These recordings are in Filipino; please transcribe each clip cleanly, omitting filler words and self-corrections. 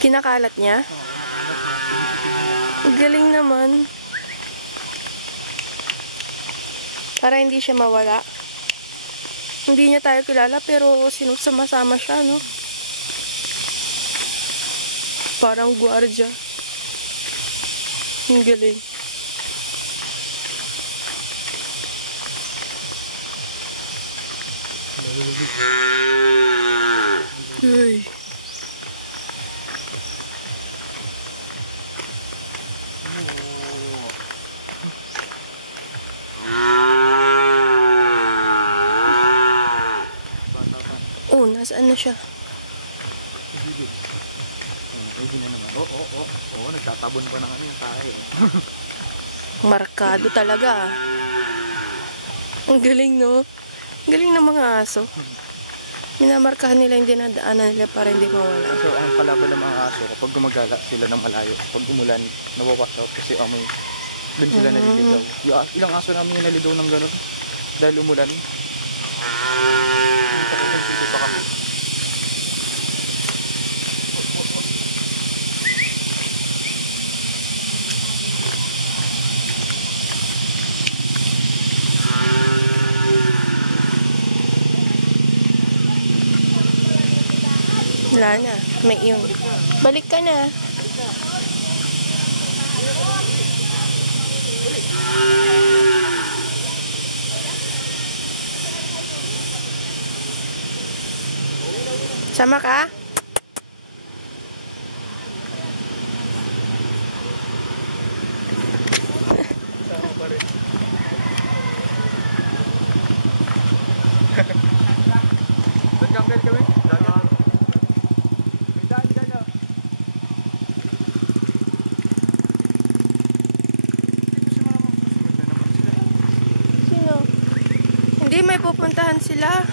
Kinakalat niya? Galing naman. Para hindi siya mawala. Hindi niya tayo kilala pero sinusama-sama siya, no? Parang gwardiya. Ang galing. Uy. Oh, nasaan na siya? Pwede na naman. Oo, nagtatabon pa ng ano yung tayo. Markado talaga. Ang galing, no? Ang galing ng mga aso. Minamarkahan nila yung dinadaanan nila para hindi mawala. So, ang kalaban ng mga aso, kapag gumagala sila ng malayo, pag umulan, nawawash out kasi amoy. Doon sila naliligaw. Ilang aso namin yung naligaw ng gano'n dahil umulan. Dito pa kami. Wala na. May iyon. Balik ka na. Sama ka? Sama pa rin. Nag-jungle kami? Sino? Hindi, may pupuntahan sila.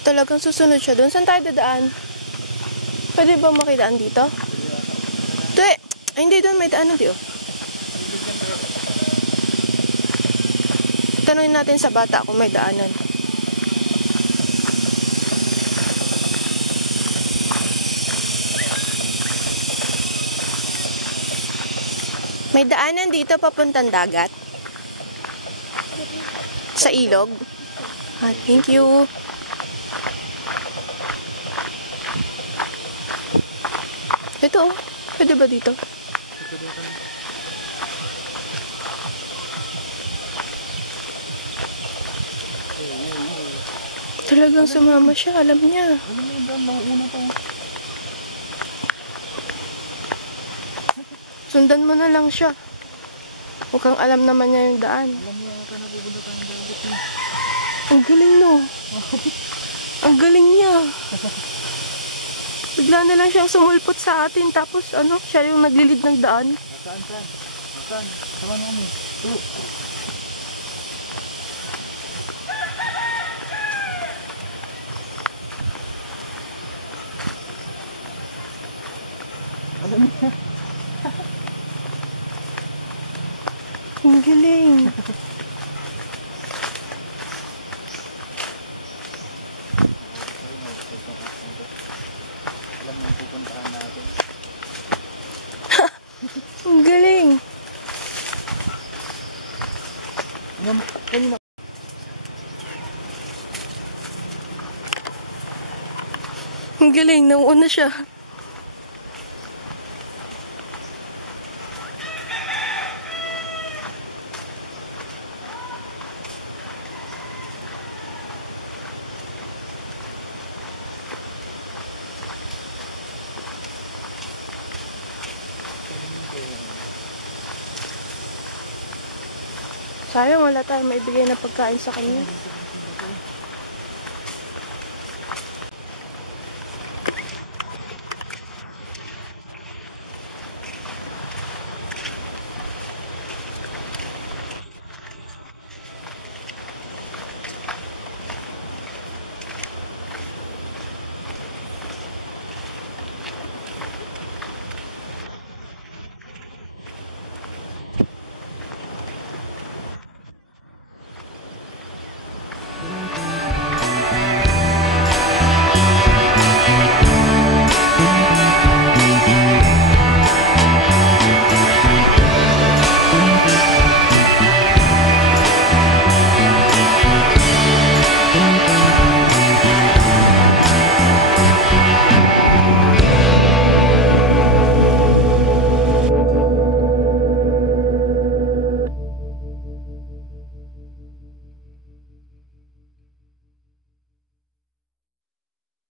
Talagang susunod siya doon. Saan tayo dadaan? Pwede ba makidaan dito? Ito eh. Ay, hindi doon. May daanan dito. Tanungin natin sa bata kung may daanan. May daanan dito papuntang dagat? Sa ilog? Ah, thank you. Ito, pwede ba dito? Talagang sumama siya, alam niya. Alam mo yung daan, mga una pa. Sundan mo na lang siya. Mukhang alam naman niya yung daan. Alam mo yata na pupunta tayong dagat niya. Ang galing, no? Ang galing niya. Bigla na lang siyang sumulpot sa atin. Tapos, ano, siya yung naglilid ng daan. Saan? Sama mo kami. Alam niya. Ang galing. Alam mo yung pupuntahan natin. Ang galing. Ang galing. Nauuna siya. Sayang, wala tayong maibigay na pagkain sa kanya.